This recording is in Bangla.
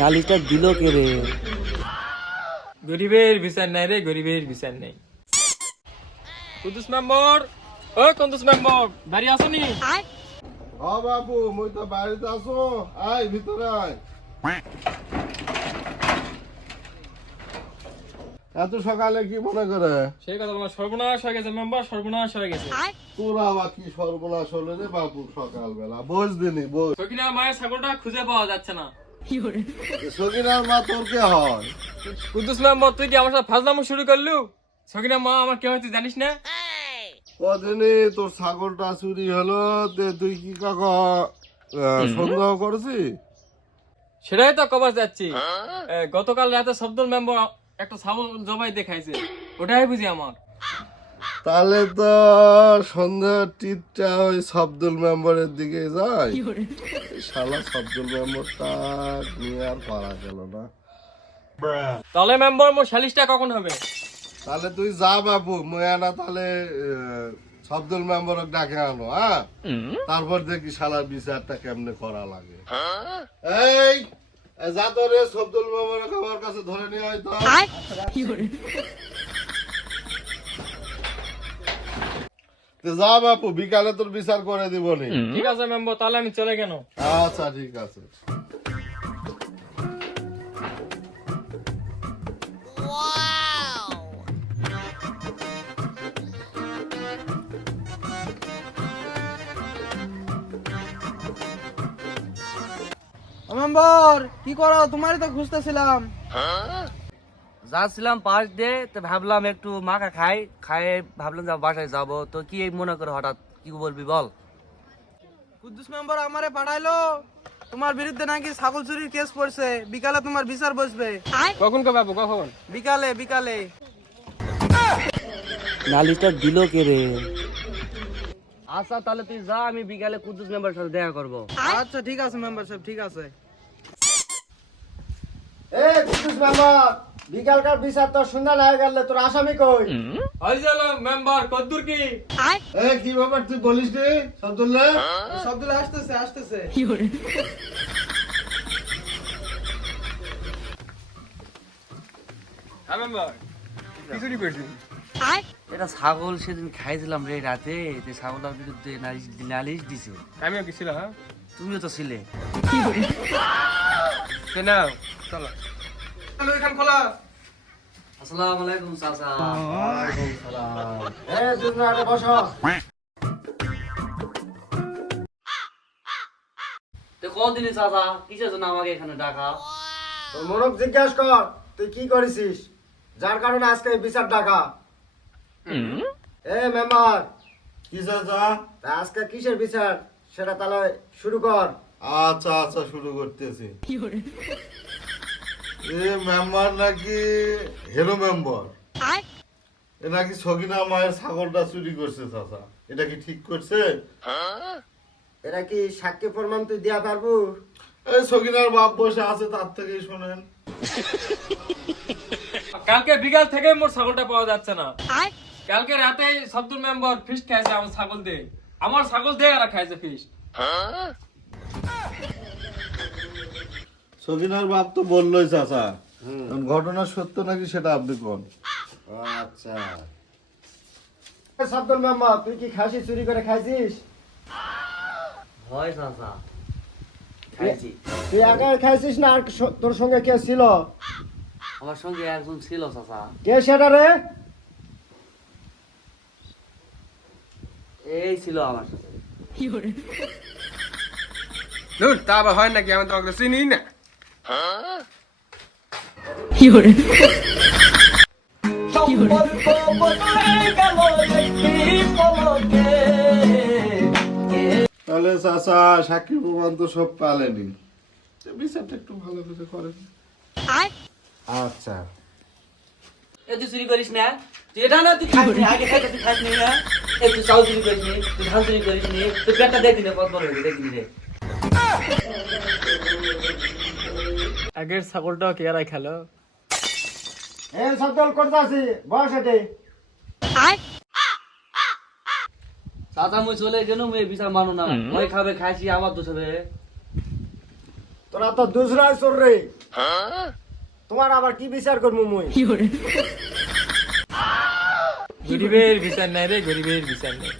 নালিশটা দিল কে রে? গরিবের বিচার নাই রে, গরিবের বিচার নাই। কুদ্দুস মেম্বার, ও কুদ্দুস মেম্বার, বাড়ি আসনি? বাবু মুই তো বাড়িতে আসো, আয় ভিতরে আয়। এত সকালে কি মনে করে? সেই কথা তোমার সর্বনাশ হয়ে গেছে মেম্বার, সর্বনাশ হয়ে গেছে। তোর আবার কি সর্বনাশ হলো রে বাবু সকালবেলা? বস দিনি বস। সকিনা মায়ের ছাগলটা খুঁজে পাওয়া যাচ্ছে না। সকিনার মা তোর কে হয়? কুদ্দুস মেম্বার, তুই কি আমার সাথে ফাজলামো শুরু করলু? সকিনা মা আমার কে হয় তুই জানিস না? কদিনে তোর ছাগলটা চুরি হলো, তুই কি কাকা সন্দেহ করছিস? সেটাই তো কবার যাচ্ছি। গতকাল রাতে শব্দুল মেম্বার একটা ছাগল জবাই দেখাইছে, ওটাই বুঝি আমার। তাহলে তো সন্ধ্যা টিপটা ওই শব্দুল মেম্বারের দিকে যায়। শালা শব্দুল মেম্বারটা নিয়ে আর পারা গেল না। তাহলে মেম্বার মোর সালিশটা কখন হবে? তাহলে তুই যা বাবু ময়ানা, তাহলে শব্দুল মেম্বারক ডাকে আনো, হ্যাঁ? তারপর দেখি শালার বিচারটা কেমনে করা লাগে। এই যা তো রে শব্দুল মেম্বারক আমার কাছে ধরে নিয়ে হয়তো। যা বাপু, বিকালে তোর বিচার করে দিব নি। ঠিক আছে মেম্বার, তাহলে আমি চলে কেন? আচ্ছা ঠিক আছে। মেম্বার কি করো? তোমারই তো খুঁজতেছিলাম। যাচ্ছিলাম পাশ দিয়ে, তো ভাবলাম একটু মাখা খাই, খাই ভাবলাম যে বাসায় যাবো। তো কি মনে করে হঠাৎ কি বলবি বল? কুদ্দুস মেম্বার আমারে পাঠাইলো, তোমার বিরুদ্ধে নাকি ছাগল চুরির কেস পড়ছে, বিকালে তোমার বিচার বসবে। কখন কে বাবু, কখন? বিকালে বিকালে। নালিশটা দিল কে রে? আচ্ছা তাহলে তুই যা, আমি বিকালে কুদ্দুস মেম্বারের সাথে দেখা করবো। আচ্ছা ঠিক আছে মেম্বার সাহেব, ঠিক আছে। বিকালকার বিচার তো সুন্দর হয়ে গেল, তোর আসামি কই? আইজালো মেম্বার, কদ্দুর কি? কি ব্যাপার তুই বলিস রে শব্দুল্লাহ? সবদুল আসতেছে আসতেছে। হ্যাঁ মেম্বার, কি চুরি করছিস? এটা ছাগল সেদিন খাইছিলাম রে রাতে, যে ছাগলটার বিরুদ্ধে নালিশ দিছে। আমিও কি ছিল? হ্যাঁ, তুমিও তো ছিলে। কেন? চলো চলো এখান খোলা। আসসালামু আলাইকুম চাচা। এই দুজন আগে বসো। তো কদিনই চাচা কিসের জন্য আমাকে এখানে ডাকা? তোর মনক জিজ্ঞাসা কর, তুই কি করেছিস যার কারণে আজকে এই বিচার ডাকা। মেম্বার, কি চাচা? তা আজকে কিসের বিচার সেটা তাহলে শুরু কর। আচ্ছা আচ্ছা শুরু করতেছি। এ মেম্বার নাকি হেরো মেম্বার, এ নাকি সগিনা মায়ের ছাগলটা চুরি করছে চাচা, এটা কি ঠিক করছে? এরা কি সাক্ষী প্রমাণ তুই দেয়া পারবো? এই সগিনার বাপ বসে আছে, তার থেকেই শোনেন। কালকে বিকাল থেকে মোর ছাগলটা পাওয়া যাচ্ছে না। কালকে রাতে শব্দুল মেম্বার ফিস্ট খাইছে আমার ছাগল দিয়ে, আমার ছাগল দিয়ে আর খাইছে ফিস্ট। সগিনার বাপ তো বললোই চাচা, ঘটনা সত্য নাকি সেটা আপনি কোন। আচ্ছা শব্দুল মেম্বার, তুই কি খাসি চুরি করে খাইছিস? হয় চাচা, খাইছি। তুই একাই খাইছিস না আর তোর সঙ্গে কে ছিল? আমার সঙ্গে একজন ছিল চাচা। কে সেটা রে? এই ছিল আমার সাথে। ধুর, তা আবার হয় নাকি? আমি তোমাকে চিনি না। তাহলে চাচা সাক্ষী প্রমাণ তো সব পালেনি, বিচারটা একটু ভালো করে করেন। আচ্ছা এ তুই চুরি করিস না? তুই এটা না, তুই খাস নি, আগে খাইতে তুই খাস নি না? এই তুই চাউল চুরি করিস নি, তুই ধান চুরি করিস নি, তুই পেটটা দেখি না কত বড় হয়েছে, দেখি রে। আগের ছাগলটাও কে আর খেলো? এই শব্দুল করতে আছি, বস এতে। চাচা মুই চলে গেল, মুই বিচার মানো না। ওই খাবে খাইছি, আমার দোষ হবে। তোরা তো দুসরাই চোর রে। তোমার আবার কি বিচার করবো মুই? গরিবের বিচার নাই রে, গরিবের বিচার নাই।